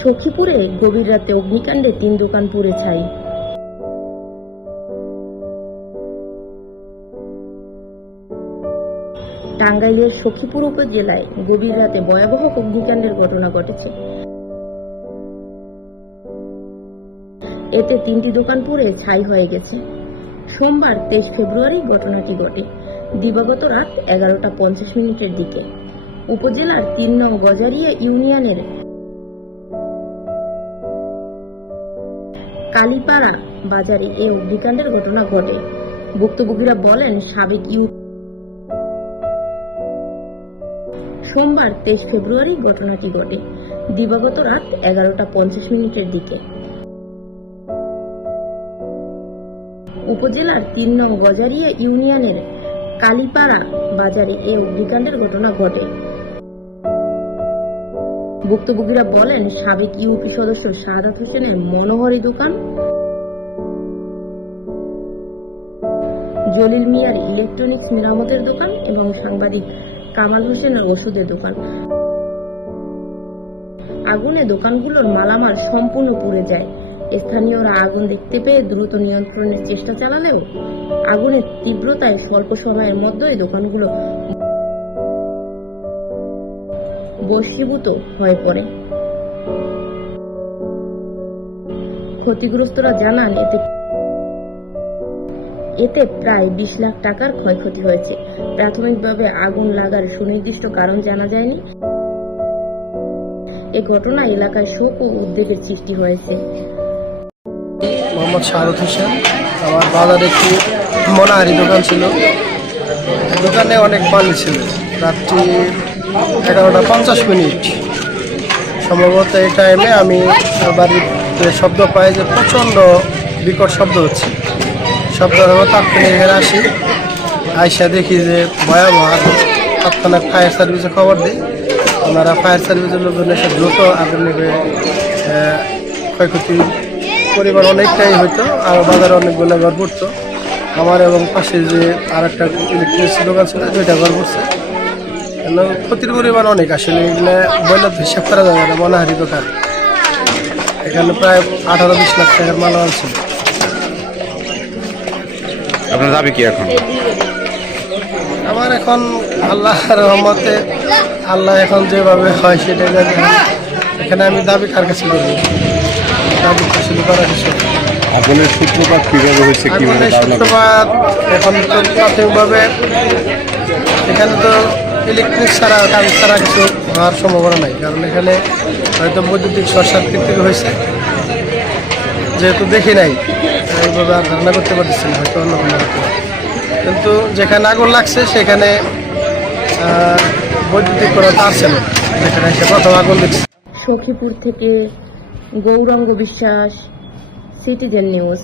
সখীপুরে গভীর রাতে অগ্নিকাণ্ডে 3 দোকান পুড়ে ছাই। টাঙ্গাইলের সখীপুর উপজেলায় গভীর রাতে ভয়াবহ অগ্নিকাণ্ডের ঘটনা ঘটেছে। এতে 3টি দোকান পুড়ে ছাই হয়ে গেছে। সোমবার 23 ফেব্রুয়ারি ঘটনাটি ঘটে দিবাগত রাত 11:50 দিকে উপজেলার 3 নং গজারিয়া ইউনিয়নের কালীপাড়া বাজারে এই অগ্নিকাণ্ডের ঘটনা ঘটে। ভুক্তভোগীরা বলেন, সোমবার 23 ফেব্রুয়ারি ঘটনাটি ঘটে দিবাগত রাত 11:50 দিকে উপজেলার 3 নং গজারিয়া ইউনিয়নের কালীপাড়া বাজারে এই অগ্নিকাণ্ডের ঘটনা ঘটে। ভুক্তভোগীরা বলেন, সাবেক ইউপি সদস্য শাহাদাত হোসেনের মনোহরি দোকান, জলিল মিয়ার ইলেকট্রনিক্স মেরামতের দোকান এবং সাংবাদিক কামাল হোসেনের ওষুধের দোকান। আগুনে দোকানগুলোর মালামাল সম্পূর্ণ পুড়ে যায়। স্থানীয়রা আগুন দেখতে পেয়ে দ্রুত নিয়ন্ত্রণের চেষ্টা চালালেও আগুনের তীব্রতায় স্বল্প সময়ের মধ্যেই দোকানগুলো বশীভূত হয়ে পড়ে। ক্ষতিগ্রস্তরা জানান, এতে প্রায় 20 লাখ টাকার ক্ষয়ক্ষতি হয়েছে। প্রাথমিকভাবে আগুন লাগার সুনির্দিষ্ট কারণ জানা যায়নি। এ ঘটনা এলাকায় শোক ও উদ্বেগের সৃষ্টি হয়েছে। মোহাম্মদ শাহাদাত হোসেন, আমার বাজারে একটি মনোহারি দোকান ছিল। দোকানে অনেক পানি ছিল। রাত্রি 11:50 সম্ভবত এই টাইমে আমি বাড়িতে শব্দ পাই যে প্রচণ্ড বিকট শব্দ হচ্ছে। শব্দ হওয়ার তাৎক্ষণিক এখানে আসি, আইসা দেখি যে ভয়াবহ। তৎক্ষণাৎ ফায়ার সার্ভিসে খবর দিই। ওনারা ফায়ার সার্ভিসের লোকজন এসে দ্রুত আগুন নিভে ক্ষয়ক্ষতি পরিমাণ অনেকটাই হইতো। আর বাজারে অনেকগুলো ঘর পড়তো। আমার এবং পাশে যে আর একটা ইলেকট্রিসিটি দোকান ছিল, 2টা ঘর পড়ছে। ক্ষতির পরিমাণ অনেক। আসলে এগুলো বললে হিসাব করা যাবে না। মনোহারি দোকান, এখানে প্রায় 18-20 লাখ টাকার মালামাল ছিল। আপনার দাবি কি এখন? আমার এখন আল্লাহর রহমতে আল্লাহ এখন যেভাবে হয় সেটাই জানি। এখানে আমি দাবি কার কাছে করবো? দাবি শুরু করা কিছু। আগুনের সূত্রপাত কিভাবে হয়েছে? আগুনের সূত্রপাত এখন তো প্রাথমিকভাবে এখানে তো ইলেকট্রিক ছাড়া কারেন্ট ছাড়া কিছু হওয়ার সম্ভাবনা নাই। কারণ এখানে হয়তো বৈদ্যুতিক শর্ট সার্কিট থেকে হয়েছে, যেহেতু দেখি নাই এইভাবে আর ধারণা করতে পারতেছি না। হয়তো অন্য কোনো হতে পারে। কিন্তু যেখানে আগুন লাগছে সেখানে বৈদ্যুতিক কোনো তার ছিল, যেখানে এসে প্রথম আগুন দিচ্ছে। সখীপুর থেকে গৌরাঙ্গ বিশ্বাস, সিটিজেন নিউজ।